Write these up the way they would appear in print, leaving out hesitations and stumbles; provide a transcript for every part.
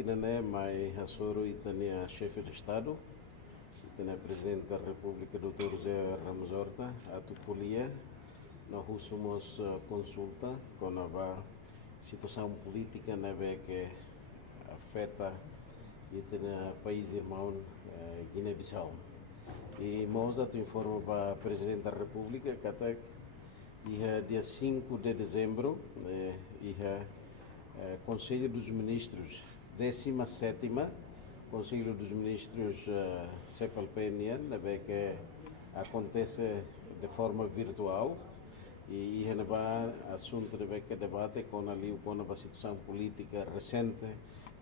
aqui na mai Assoro e a chefe de Estado, e a Presidente da República, Dr. José Ramos Horta, a Tupolia, nós somos consulta com a situação política que afeta o país irmão Guiné-Bissau. E nós informa para a Presidente da República que até dia 5 de dezembro Conselho dos Ministros, 17ª Conselho dos Ministros CEPAL-PNN, que acontece de forma virtual e é assunto que debate com a situação política recente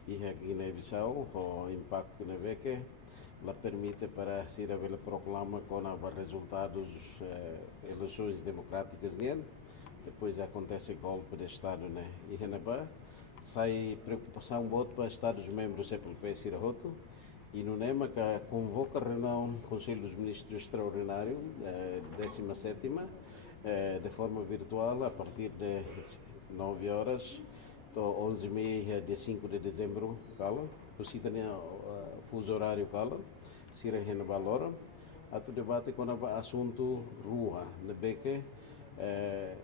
e a Guiné-Bissau, o impacto que ela permite para ser a proclama com os resultados eleições democráticas depois acontece golpe de Estado e sai preocupação muito para Estados-membros CEPAL-P Sirahoto e no NEMA que convoca a reunião do Conselho dos Ministros Extraordinário 17ª de forma virtual a partir de 9 horas até 11h30 dia 5 de dezembro cala você tem fuso horário cala se renovar hora a tu debate com o assunto rua na beque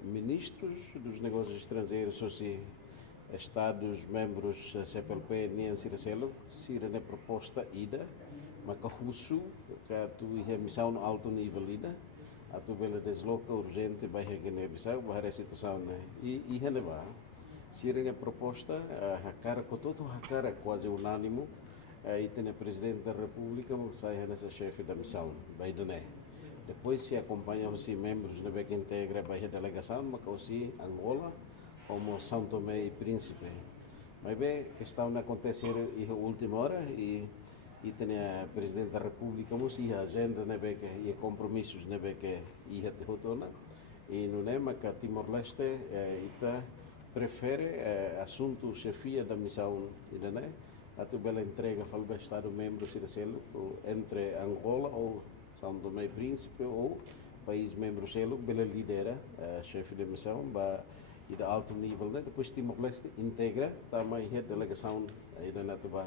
ministros dos negócios estrangeiros Estados membros CEPAL-P nem Ciracelo, Cira na proposta ida, mas que russo que tu é missão no alto nível ida, a tu bela desloca urgente vai Guiné-Bissau, vai a situação e relevar. Cira na proposta a cara com todo a cara quase unânimo e tem o Presidente da República, mas sai nessa chefe da missão, vai dané. Depois se acompanha os membros da que integra a delegação, mas que Angola como São Tomé e Príncipe. Mas bem, a questão acontece na última hora e tem a Presidente da República, mas a agenda e compromissos que ia ter rotona e não é mas que Timor-Leste prefere assunto chefia da missão né a tu bela entrega para o Estado membro entre Angola ou São Tomé e Príncipe ou país membro selo bela lidera chefe de missão e de alto nível, depois Timor-Leste integra também a delegação da Natubá.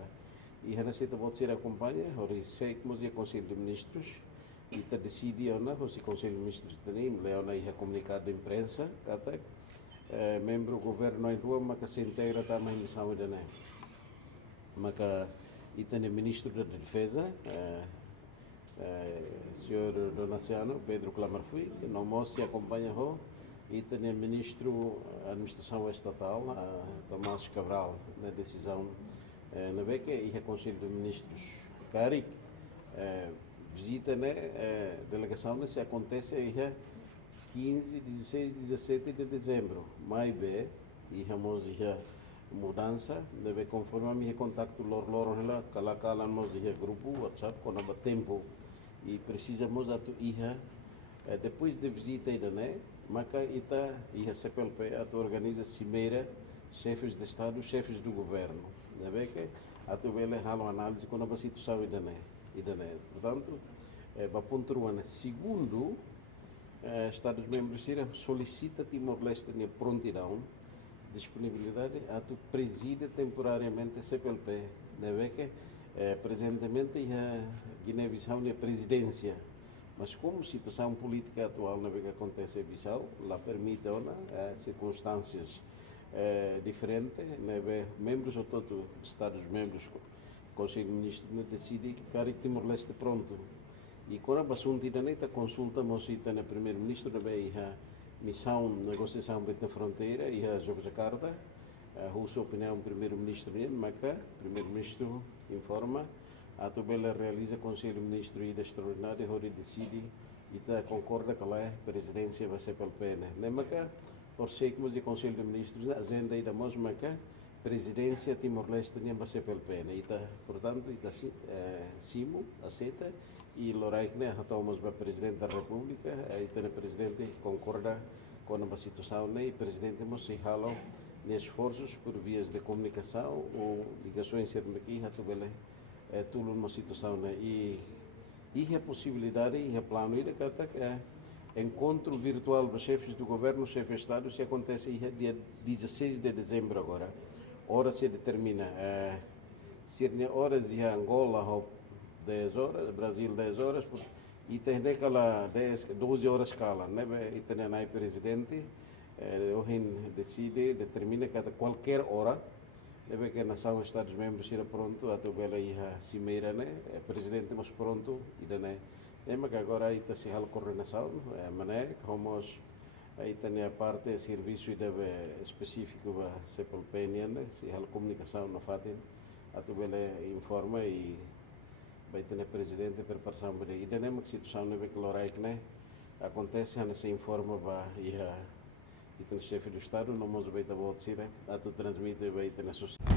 E a gente pode ser acompanha, o sei como é o Conselho de Ministros, e está decidido, o Conselho de Ministros tem, Leona e a comunicado da imprensa, até membro do governo em rua, mas que se integra também a missão da NEM. Mas que tem o Ministro da Defesa, Sr. Donaciano, Pedro Clamarfui, que não se acompanha e tem o Ministro da Administração Estatal, Tomás Cabral, na decisão na beca e o Conselho de Ministros. Cari, visita a delegação se acontece aí 15, 16, 17 de dezembro. Mais bem, e temos já mudança, deve conforme a minha contacto lor lá, cala nós grupo WhatsApp com o tempo e precisamos da tua depois de visita ainda Maca e a CEPAL-P organiza cimeira chefes de Estado, chefes do governo. Que a tu vele halo análise com a situação ainda Portanto, para pontuar segundo Estados membros solicita Timor-Leste prontidão, disponibilidade a tu preside temporariamente a CEPAL-P. Que presentemente a Guiné-Bissau é presidência. Mas como a situação política atual que acontece em Bissau, ela permite circunstâncias diferentes, membros ou todos os Estados-membros, Conselho de Ministros, decidem que Timor-Leste pronto. E quando a assunto da consultamos o Primeiro-Ministro, a missão de negociação na fronteira e a Jakarta, a sua opinião Primeiro-Ministro, mas o Primeiro-Ministro informa a Tubela realiza Conselho de Ministros e da Extraordinária, onde decide e concorda com a presidência vai ser pelo PN. Nemaca, por ser como o Conselho de Ministros, a agenda da Mosmaca, presidência Timor-Leste vai ser pelo PN. Portanto, Simo aceita e Lorai que tomamos para Presidente da República, aí tem o Presidente que concorda com a situação, e o Presidente se rala esforços por vias de comunicação ou ligações aqui, a Tubela tudo uma situação e a possibilidade e a plano de que encontro virtual dos chefes do governo, chefes de Estado, se acontece dia 16 de dezembro agora. Hora se determina Sirne horas de Angola, 10 horas, Brasil 10 horas, e tem aquela 12 horas cala, né? E tem aí presidente, hoje decide, determina que a qualquer hora, deve que a nação Estados membros irá pronto, a tua bela cimeira, né? Presidente mas pronto, e daí, lembra que agora aí está se a coordenação, mané, como aí tem a parte de serviço e deve específico para ser pelo PNN, se a comunicação não faz, a tua bela informa e vai ter presidente preparação para e daí a situação não é que lorai que né acontece nessa informa para e tem chefe do estado não mais vai ter voto se né a tu transmite vai ter na sociedade